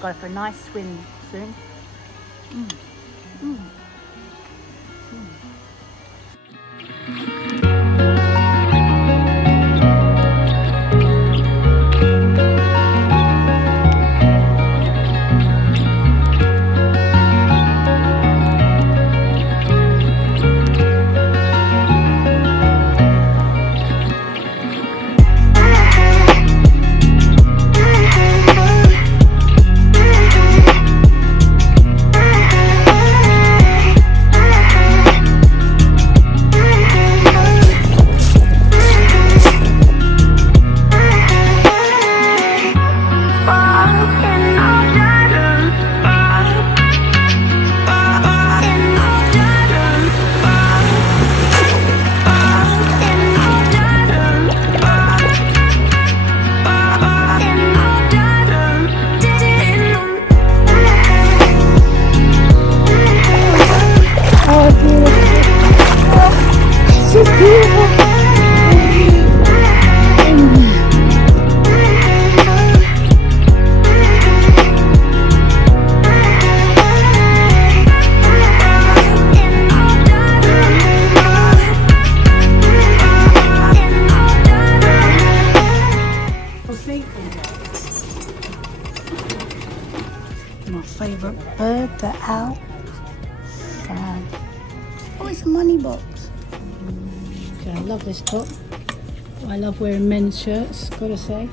to go for a nice swim soon. Mm. Mm. My favourite bird, the owl. Sad. Oh, it's a money box. Okay, I love this top. I love wearing men's shirts, gotta say.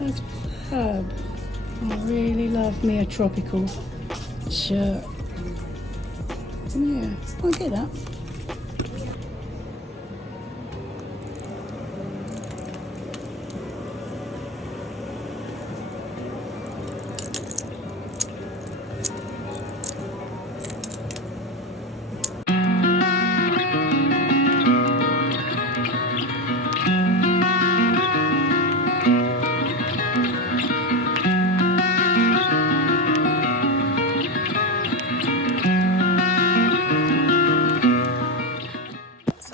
That's fab. I really love me a tropical shirt. Yeah, I'll get that.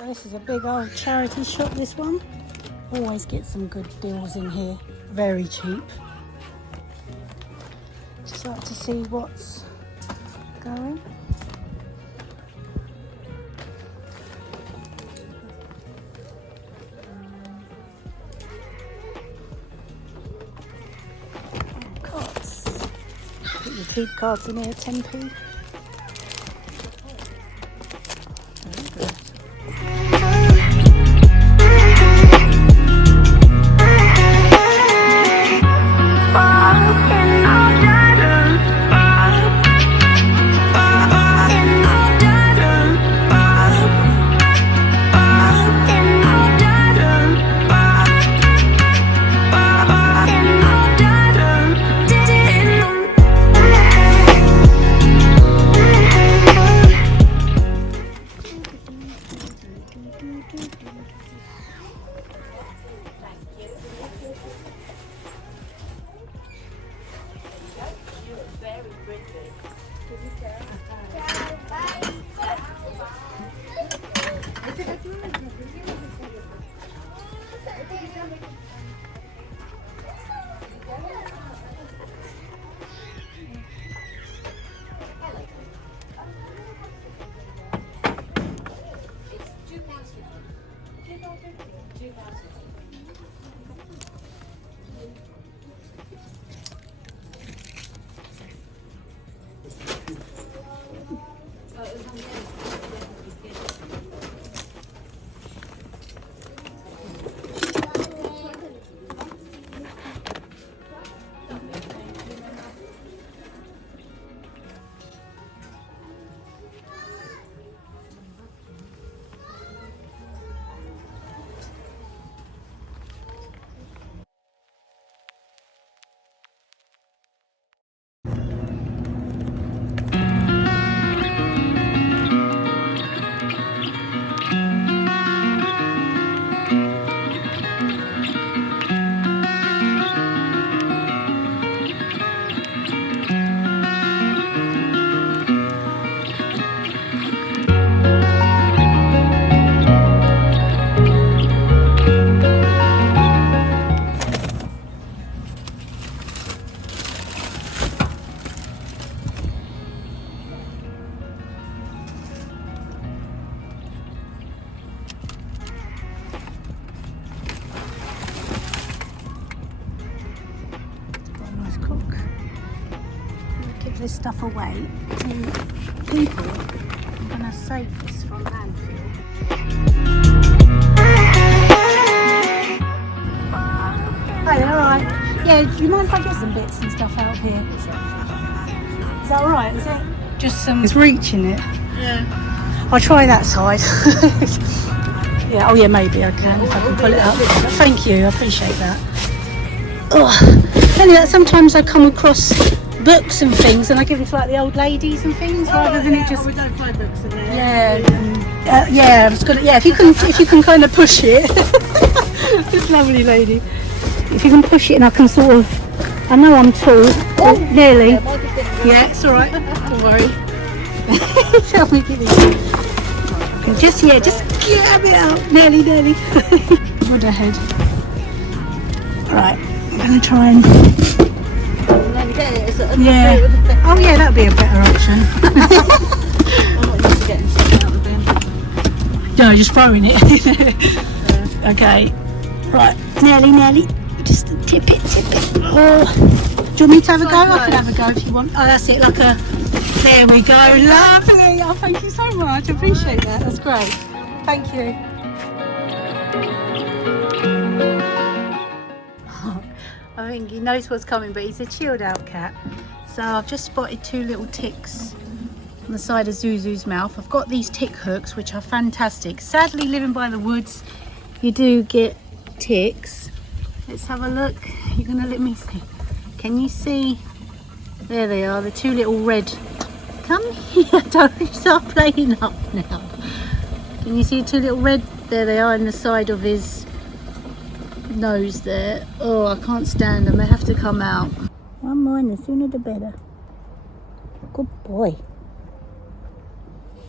This is a big old charity shop, this one. Always get some good deals in here. Very cheap. Just like to see what's going. Cards. Put your keep cards in here, 10p. Very good. give this stuff away to people. I'm going to save this from landfill. Hi, alright. Yeah, do you mind if I get some bits and stuff out of here? Is that alright? Is it just some... It's reaching it. Yeah. I'll try that side. Yeah, oh yeah, maybe I can if I can pull it up. Thank you, I appreciate that. Only that sometimes I come across books and things and I give them to like the old ladies and things rather than it just... we don't find books in there. Yeah, I was gonna... Yeah, if you can kind of push it. This lovely lady. If you can push it and I can sort of... I know I'm tall. Oh, nearly. Yeah, it's alright. Don't worry. Help me get this. Just grab it out. Nearly. What ahead. Right, I'm going to try and... Yeah. Oh yeah, that'd be a better option. I'm not used to getting something out of the bin. No, just throwing it. Okay. Right, nearly. Just tip it. Oh. Do you want me to have a go? I can have a go if you want. Oh, that's it, like a... There we go, lovely. Oh, thank you so much. I appreciate that. That's great. Thank you. I think he knows what's coming, but he's a chilled out cat. So I've just spotted 2 little ticks on the side of Zuzu's mouth. I've got these tick hooks, which are fantastic. Sadly, living by the woods, you do get ticks. Let's have a look. You're gonna let me see. Can you see? There they are, the 2 little red. Come here, don't start playing up now. Can you see 2 little red? There they are in the side of his nose there. Oh, I can't stand them. They have to come out. One more, and the sooner the better. Good boy.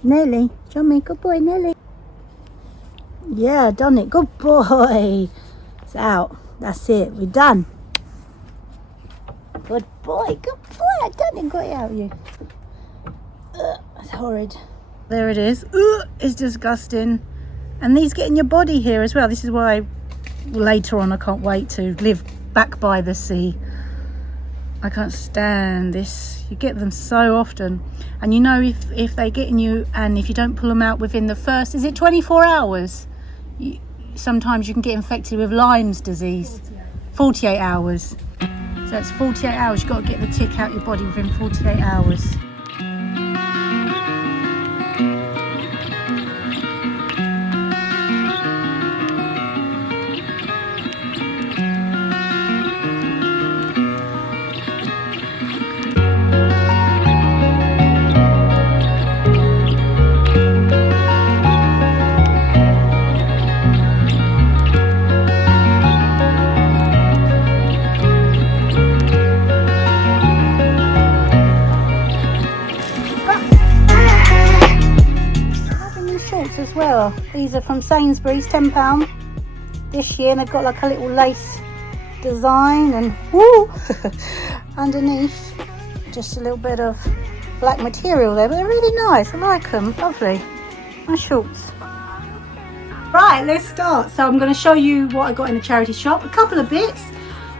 Nelly, show me. Good boy, Nelly. Yeah, done it. Good boy. It's out. That's it. We're done. Good boy. I done it. Got it out of you. That's horrid. There it is. It's disgusting. And these get in your body here as well. This is why later on I can't wait to live back by the sea. I can't stand this. You get them so often. And you know, if they get in you and if you don't pull them out within the first, is it 24 hours? Sometimes you can get infected with Lyme's disease. 48 hours. So it's 48 hours. You've got to get the tick out your body within 48 hours. As well, these are from Sainsbury's, £10 this year, and they've got like a little lace design and woo underneath just a little bit of black material there, but they're really nice. I like them. Lovely, nice shorts. Right, let's start. So I'm going to show you what I got in the charity shop. A couple of bits.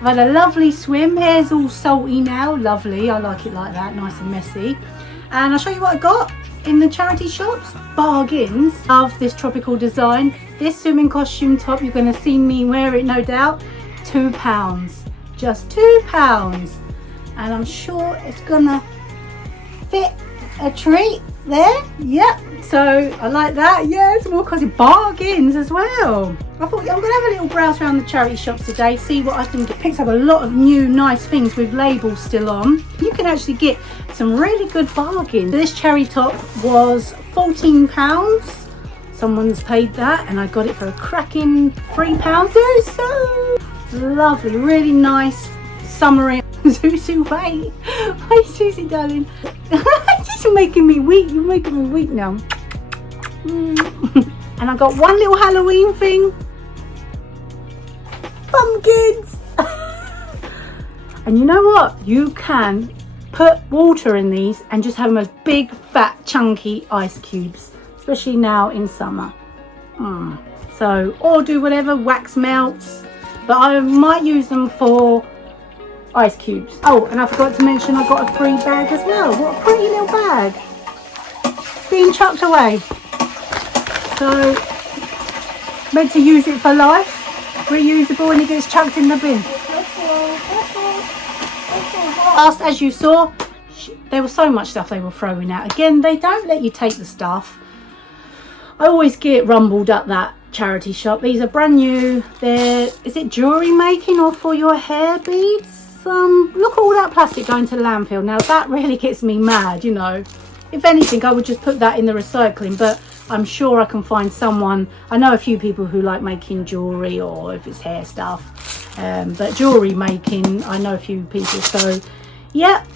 I've had a lovely swim. Hair's all salty now. Lovely. I like it like that, nice and messy. And I'll show you what I got in the charity shops. Bargains. Love this tropical design. This swimming costume top, you're going to see me wear it, no doubt. £2. Just £2. And I'm sure it's gonna fit a treat there. Yep. So I like that. Yeah, it's more cosy. Bargains as well. I thought I'm gonna have a little browse around the charity shops today, see what I can get. Picked up a lot of new nice things with labels still on. You can actually get some really good bargains. This cherry top was £14. Someone's paid that and I got it for a cracking £3. It was so lovely, really nice, summery. Susie, wait, Susie darling. You're making me weak, you're making me weak now. And I got one little Halloween thing. Pumpkins. And you know what? You can put water in these and just have them as big, fat, chunky ice cubes, especially now in summer. So, or do whatever, wax melts. But I might use them for ice cubes. Oh, and I forgot to mention I got a free bag as well. What a pretty little bag. Being chucked away. So, meant to use it for life. Reusable and it gets chucked in the bin. Last, as you saw, there was so much stuff they were throwing out. Again, they don't let you take the stuff. I always get rumbled at that charity shop. These are brand new. They're, is it jewellery making or for your hair beads? Look at all that plastic going to the landfill. Now that really gets me mad, you know. If anything, I would just put that in the recycling, but I'm sure I can find someone. I know a few people who like making jewellery, or if it's hair stuff, but jewellery making, I know a few people. So yeah,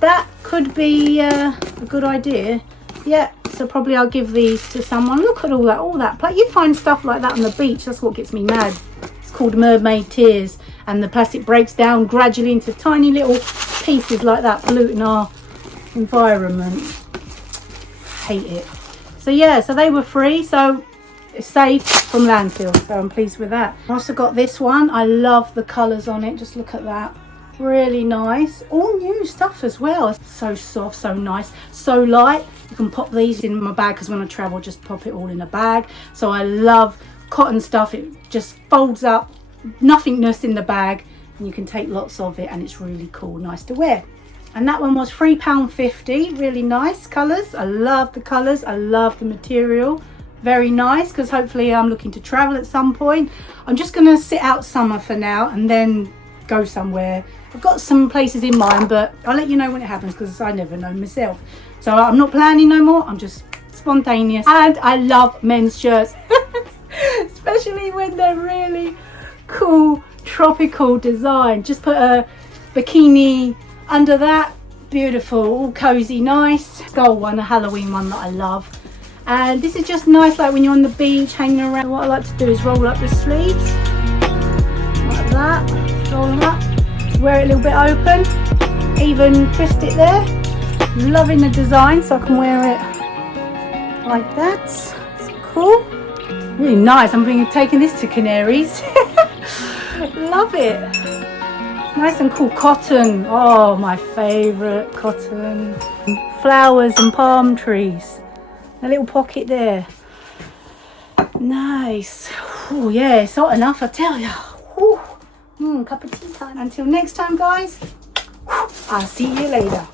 that could be a good idea. Yeah, so probably I'll give these to someone. Look at all that. You find stuff like that on the beach. That's what gets me mad. It's called mermaid tears, and the plastic breaks down gradually into tiny little pieces like that, polluting our environment. Hate it. So yeah, so they were free, so it's safe from landfill, so I'm pleased with that. I also got this one. I love the colours on it. Just look at that. Really nice. All new stuff as well. It's so soft, so nice, so light. You can pop these in my bag, because when I travel, just pop it all in a bag. So I love cotton stuff. It just folds up, nothingness in the bag, and you can take lots of it, and it's really cool, nice to wear. And that one was £3.50. Really nice colours. I love the colours. I love the material. Very nice, because hopefully I'm looking to travel at some point. I'm just going to sit out summer for now and then go somewhere. I've got some places in mind, but I'll let you know when it happens, because I never know myself. So I'm not planning no more. I'm just spontaneous. And I love men's shirts, especially when they're really cool, tropical design. Just put a bikini under that, beautiful, all cozy, nice. Gold one, a Halloween one that I love. And this is just nice, like when you're on the beach hanging around. What I like to do is roll up the sleeves like that, roll them up, wear it a little bit open, even twist it there. Loving the design, so I can wear it like that. It's cool, really nice. I'm taking this to Canaries. Love it. Nice and cool. Cotton, oh, my favourite, cotton. Flowers and palm trees. A little pocket there. Nice. Oh yeah, it's hot enough, I tell you. Cup of tea time. Until next time, guys, I'll see you later.